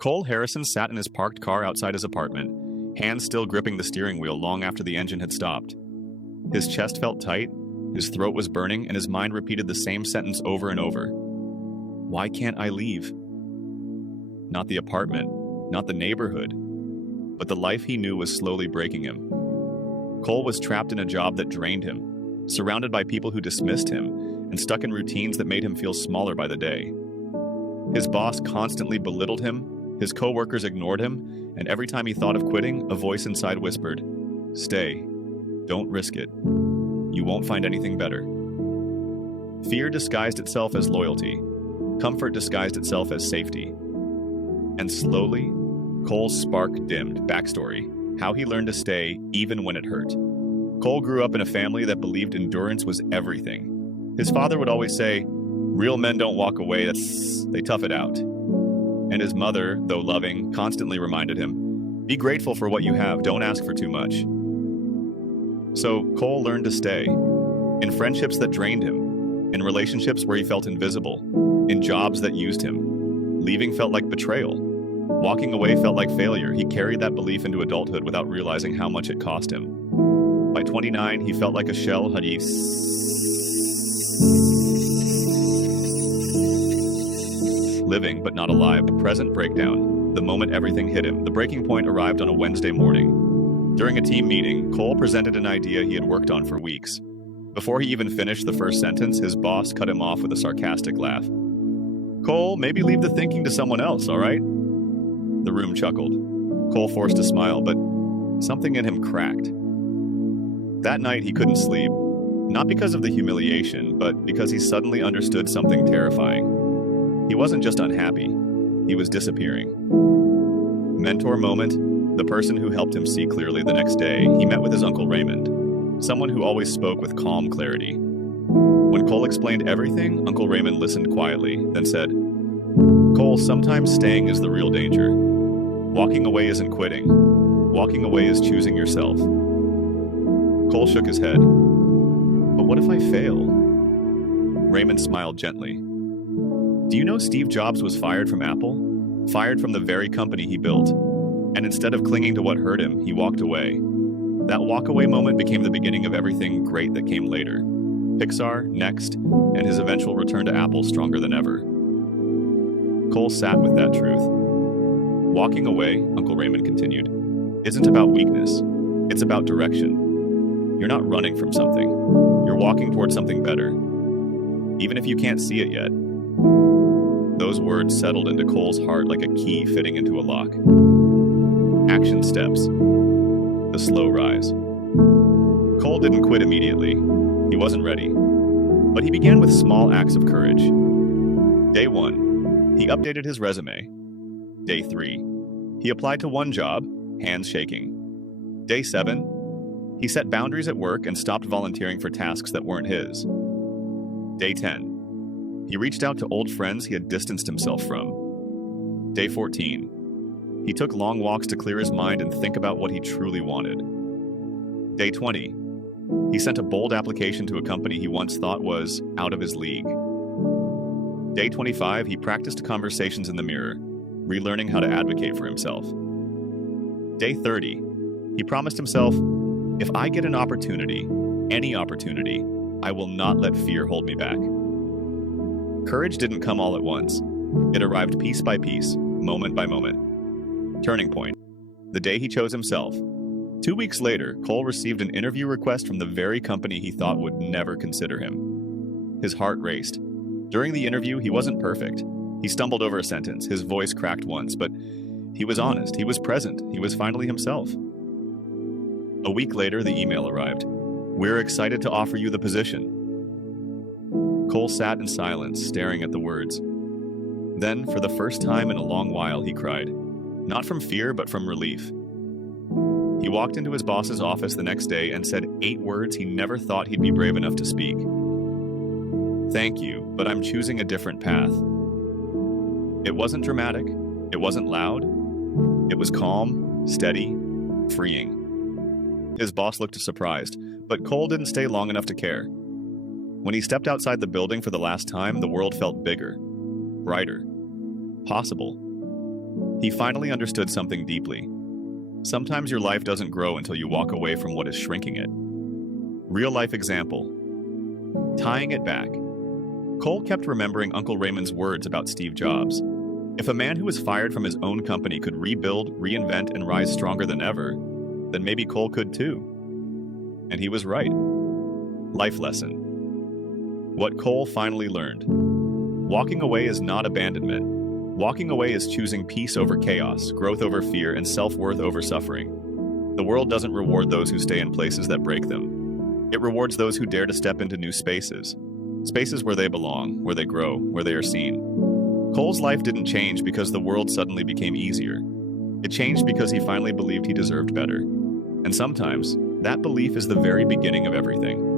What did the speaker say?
Cole Harrison sat in his parked car outside his apartment, hands still gripping the steering wheel long after the engine had stopped. His chest felt tight, his throat was burning, and his mind repeated the same sentence over and over. Why can't I leave? Not the apartment, not the neighborhood, but the life he knew was slowly breaking him. Cole was trapped in a job that drained him, surrounded by people who dismissed him, and stuck in routines that made him feel smaller by the day. His boss constantly belittled him, his coworkers ignored him, and every time he thought of quitting, a voice inside whispered, "Stay. Don't risk it. You won't find anything better." Fear disguised itself as loyalty. Comfort disguised itself as safety. And slowly, Cole's spark dimmed. Backstory: how he learned to stay even when it hurt. Cole grew up in a family that believed endurance was everything. His father would always say, "Real men don't walk away, they tough it out." And his mother, though loving, constantly reminded him, "Be grateful for what you have, don't ask for too much." So Cole learned to stay. In friendships that drained him, in relationships where he felt invisible, in jobs that used him. Leaving felt like betrayal. Walking away felt like failure. He carried that belief into adulthood without realizing how much it cost him. By 29, he felt like a shell living but not alive. The present breakdown, the moment everything hit him. The breaking point arrived on a Wednesday morning. During a team meeting, Cole presented an idea he had worked on for weeks. Before he even finished the first sentence, his boss cut him off with a sarcastic laugh. "Cole, maybe leave the thinking to someone else, all right?" The room chuckled. Cole forced a smile, but something in him cracked. That night, he couldn't sleep. Not because of the humiliation, but because he suddenly understood something terrifying. He wasn't just unhappy, he was disappearing. Mentor moment, the person who helped him see clearly the next day, he met with his Uncle Raymond, someone who always spoke with calm clarity. When Cole explained everything, Uncle Raymond listened quietly, then said, "Cole, sometimes staying is the real danger. Walking away isn't quitting. Walking away is choosing yourself." Cole shook his head. "But what if I fail?" Raymond smiled gently. "Do you know Steve Jobs was fired from Apple? Fired from the very company he built. And instead of clinging to what hurt him, he walked away. That walk-away moment became the beginning of everything great that came later. Pixar, Next, and his eventual return to Apple stronger than ever." Cole sat with that truth. Walking away, Uncle Raymond continued, isn't about weakness. It's about direction. You're not running from something. You're walking towards something better. Even if you can't see it yet. Those words settled into Cole's heart like a key fitting into a lock. Action steps. The slow rise. Cole didn't quit immediately. He wasn't ready. But he began with small acts of courage. Day 1, he updated his resume. Day 3, he applied to one job, hands shaking. Day 7, he set boundaries at work and stopped volunteering for tasks that weren't his. Day 10, he reached out to old friends he had distanced himself from. Day 14, he took long walks to clear his mind and think about what he truly wanted. Day 20, he sent a bold application to a company he once thought was out of his league. Day 25, he practiced conversations in the mirror, relearning how to advocate for himself. Day 30, he promised himself, "If I get an opportunity, any opportunity, I will not let fear hold me back." Courage didn't come all at once. It arrived piece by piece, moment by moment. Turning point. The day he chose himself. 2 weeks later, Cole received an interview request from the very company he thought would never consider him. His heart raced. During the interview, he wasn't perfect. He stumbled over a sentence, his voice cracked once, but he was honest, he was present, he was finally himself. A week later, the email arrived. "We're excited to offer you the position." Cole sat in silence, staring at the words. Then, for the first time in a long while, he cried. Not from fear, but from relief. He walked into his boss's office the next day and said 8 words he never thought he'd be brave enough to speak. "Thank you, but I'm choosing a different path." It wasn't dramatic. It wasn't loud. It was calm, steady, freeing. His boss looked surprised, but Cole didn't stay long enough to care. When he stepped outside the building for the last time, the world felt bigger, brighter, possible. He finally understood something deeply. Sometimes your life doesn't grow until you walk away from what is shrinking it. Real life example. Tying it back. Cole kept remembering Uncle Raymond's words about Steve Jobs. If a man who was fired from his own company could rebuild, reinvent, and rise stronger than ever, then maybe Cole could too. And he was right. Life lesson. What Cole finally learned. Walking away is not abandonment. Walking away is choosing peace over chaos, growth over fear, and self-worth over suffering. The world doesn't reward those who stay in places that break them. It rewards those who dare to step into new spaces. Spaces where they belong, where they grow, where they are seen. Cole's life didn't change because the world suddenly became easier. It changed because he finally believed he deserved better. And sometimes, that belief is the very beginning of everything.